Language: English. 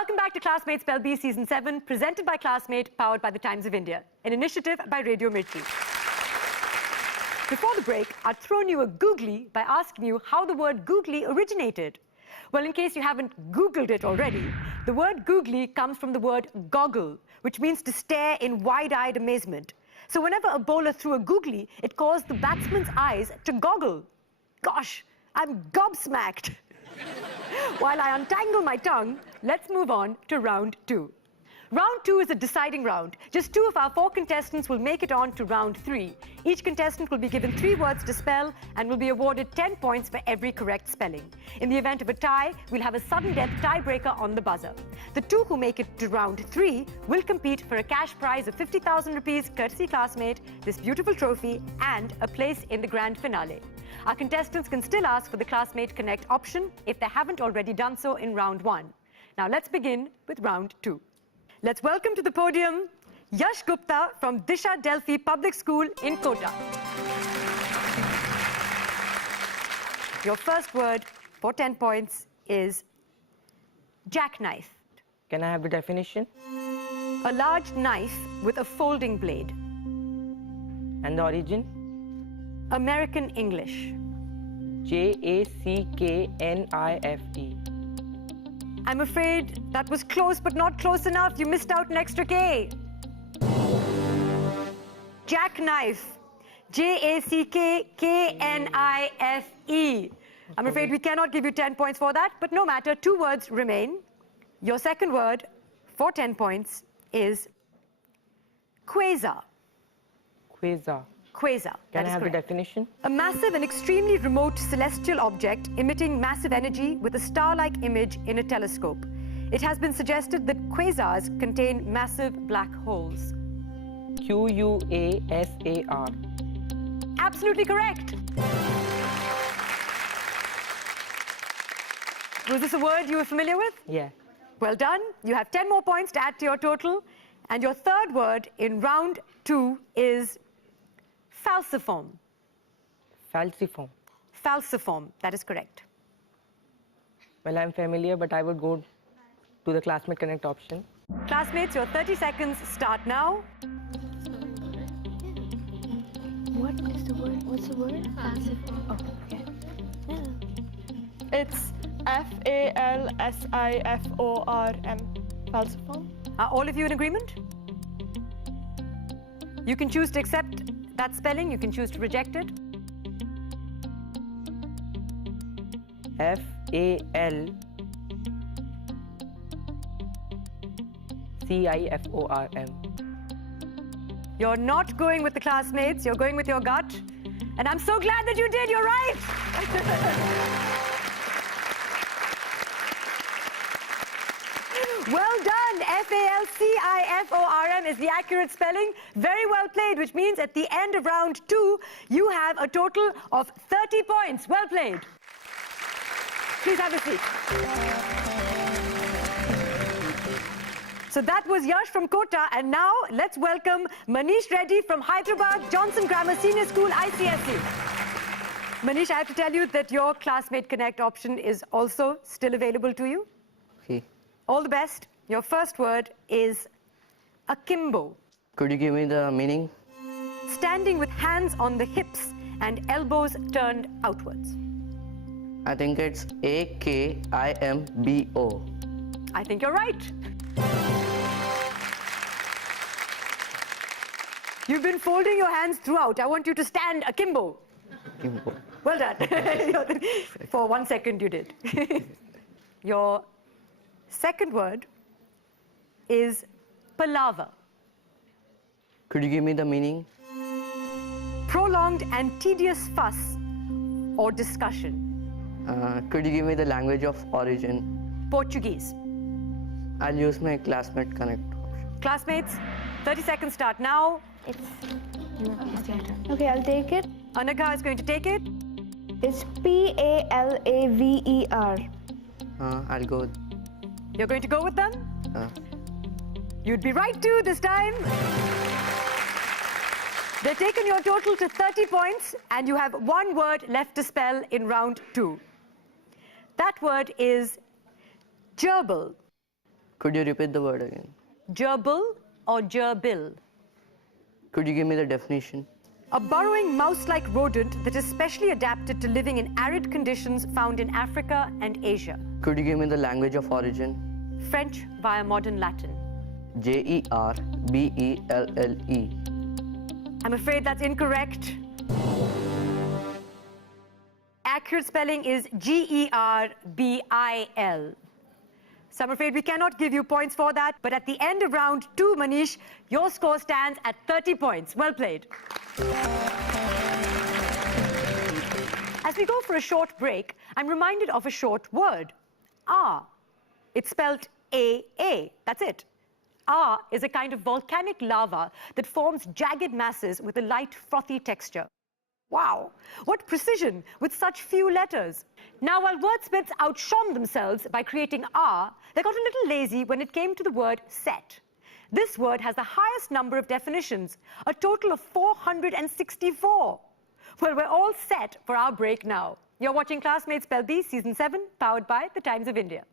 Welcome back to Classmate Spell Bee Season 7, presented by Classmate, powered by the Times of India, an initiative by Radio Mirchi. Before the break, I'd thrown you a googly by asking you how the word googly originated. Well, in case you haven't Googled it already, the word googly comes from the word goggle, which means to stare in wide-eyed amazement. So whenever a bowler threw a googly, it caused the batsman's eyes to goggle. Gosh, I'm gobsmacked. While I untangle my tongue, let's move on to round 2. Round 2 is a deciding round. Just 2 of our 4 contestants will make it on to round 3. Each contestant will be given 3 words to spell and will be awarded 10 points for every correct spelling. In the event of a tie, we'll have a sudden death tiebreaker on the buzzer. The 2 who make it to round 3 will compete for a cash prize of 50,000 rupees courtesy Classmate, this beautiful trophy, and a place in the grand finale. Our contestants can still ask for the Classmate Connect option if they haven't already done so in round 1. Now let's begin with round 2. Let's welcome to the podium Yash Gupta from Disha Delphi Public School in Kota. Your first word for 10 points is jackknife. Can I have the definition? A large knife with a folding blade. And the origin? American English. Jacknife. I'm afraid that was close, but not close enough. You missed out an extra K. Jackknife. Jacknife. I'm afraid we cannot give you 10 points for that, but no matter, 2 words remain. Your second word for 10 points is quasar. Quasar. Quasar. Can I have the definition? A massive and extremely remote celestial object emitting massive energy with a star-like image in a telescope. It has been suggested that quasars contain massive black holes. Quasar. Absolutely correct. Was this a word you were familiar with? Yeah. Well done. You have 10 more points to add to your total. And your third word in round 2 is falciform. Falciform. Falciform, that is correct. Well, I'm familiar, but I would go to the Classmate Connect option. Classmates, your 30 seconds start now. What is the word? What's the word? Falciform. Oh, okay. It's Falciform. Falciform. Are all of you in agreement? You can choose to accept that spelling, you can choose to reject it. Falciform. You're not going with the classmates, you're going with your gut. And I'm so glad that you did, you're right! Well done! Falciform is the accurate spelling. Very well played, which means at the end of round 2, you have a total of 30 points. Well played. Please have a seat. So that was Yash from Kota, and now let's welcome Manish Reddy from Hyderabad Johnson Grammar Senior School, ICSE. Manish, I have to tell you that your Classmate Connect option is also still available to you. Okay. All the best. Your first word is akimbo. Could you give me the meaning? Standing with hands on the hips and elbows turned outwards. I think it's Akimbo. I think you're right. You've been folding your hands throughout. I want you to stand akimbo. Akimbo. Well done. For 1 second you did. Your second word is palaver. Could you give me the meaning? Prolonged and tedious fuss or discussion. Could you give me the language of origin? Portuguese. I'll use my Classmate Connect option. Classmates, 30 seconds start now. Okay, I'll take it. Anagha is going to take it. It's Palaver. I'll go. You're going to go with them? You'd be right too this time. They've taken your total to 30 points, and you have 1 word left to spell in round 2. That word is gerbil. Could you repeat the word again? Gerbil or gerbil? Could you give me the definition? A burrowing mouse-like rodent that is specially adapted to living in arid conditions found in Africa and Asia. Could you give me the language of origin? French via modern Latin. Gerbelle. I'm afraid that's incorrect. Accurate spelling is Gerbil. So I'm afraid we cannot give you points for that, but at the end of round 2, Manish, your score stands at 30 points. Well played. As we go for a short break, I'm reminded of a short word, Ah. It's spelled A-A, that's it. Ah is a kind of volcanic lava that forms jagged masses with a light, frothy texture. Wow, what precision with such few letters. Now, while wordsmiths outshone themselves by creating Ah, they got a little lazy when it came to the word set. This word has the highest number of definitions, a total of 464. Well, we're all set for our break now. You're watching Classmate Spell Bee, Season 7, powered by The Times of India.